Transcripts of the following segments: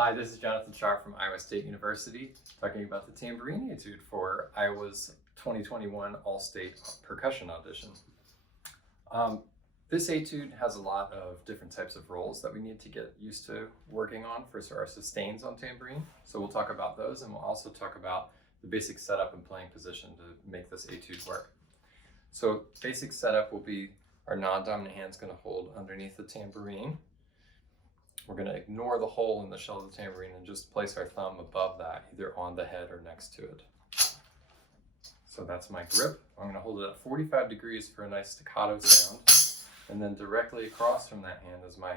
Hi, this is Jonathan Sharp from Iowa State University, talking about the Tambourine Etude for Iowa's 2021 All-State Percussion Audition. This etude has a lot of different types of rolls that we need to get used to working on for our sustains on tambourine. So we'll talk about those, and we'll also talk about the basic setup and playing position to make this etude work. So basic setup will be our non-dominant hand's going to hold underneath the tambourine. We're going to ignore the hole in the shell of the tambourine and just place our thumb above that, either on the head or next to it. So that's my grip. I'm going to hold it at 45 degrees for a nice staccato sound. And then directly across from that hand is my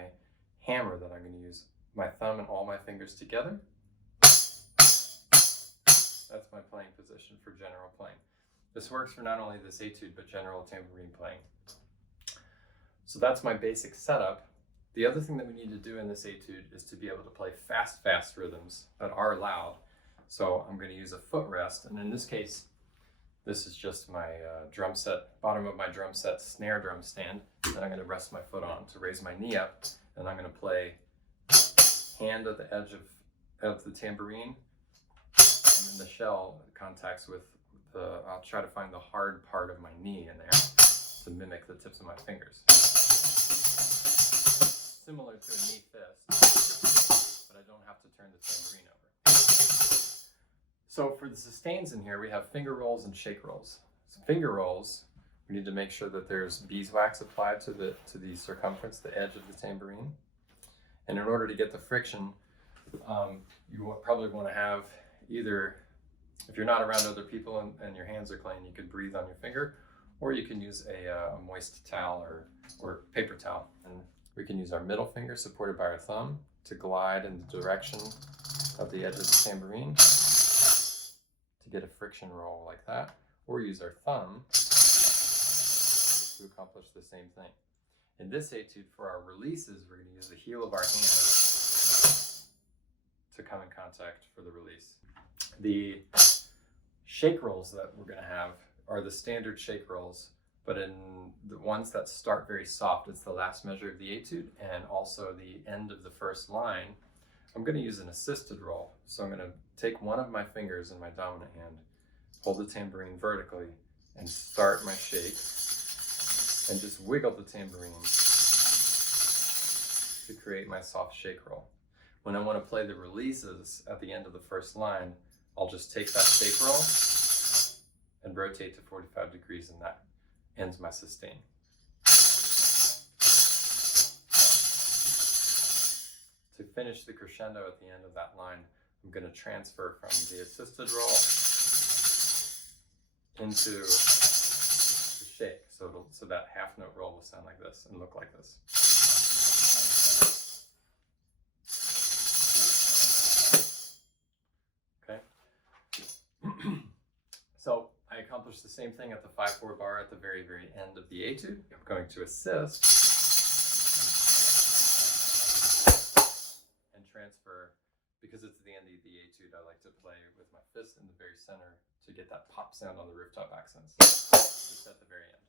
hammer that I'm going to use my thumb and all my fingers together. That's my playing position for general playing. This works for not only this etude, but general tambourine playing. So that's my basic setup. The other thing that we need to do in this etude is to be able to play fast rhythms that are loud. So I'm going to use a footrest, and in this case, this is just my drum set, bottom of my drum set snare drum stand that I'm going to rest my foot on to raise my knee up, and I'm going to play hand at the edge of the tambourine, and then the shell contacts with I'll try to find the hard part of my knee in there to mimic the tips of my fingers. Similar to a knee fist, but I don't have to turn the tambourine over. So for the sustains in here, we have finger rolls and shake rolls. So finger rolls, we need to make sure that there's beeswax applied to the circumference, the edge of the tambourine. And in order to get the friction, you probably want to have either, if you're not around other people and your hands are clean, you could breathe on your finger, or you can use a moist towel or paper towel. And we can use our middle finger supported by our thumb to glide in the direction of the edge of the tambourine to get a friction roll like that, or use our thumb to accomplish the same thing. In this etude, for our releases, we're going to use the heel of our hand to come in contact for the release. The shake rolls that we're going to have are the standard shake rolls, but in the ones that start very soft, it's the last measure of the etude and also the end of the first line, I'm going to use an assisted roll. So I'm going to take one of my fingers in my dominant hand, hold the tambourine vertically, and start my shake, and just wiggle the tambourine to create my soft shake roll. When I want to play the releases at the end of the first line, I'll just take that shake roll and rotate to 45 degrees, and that ends my sustain. To finish the crescendo at the end of that line, I'm going to transfer from the assisted roll into the shake. So that half note roll will sound like this and look like this. Okay. So I accomplished the same thing at the 5/4 bar at the very end of the etude. I'm going to assist and transfer. Because it's the end of the etude, I like to play with my fist in the very center to get that pop sound on the rooftop accents just at the very end.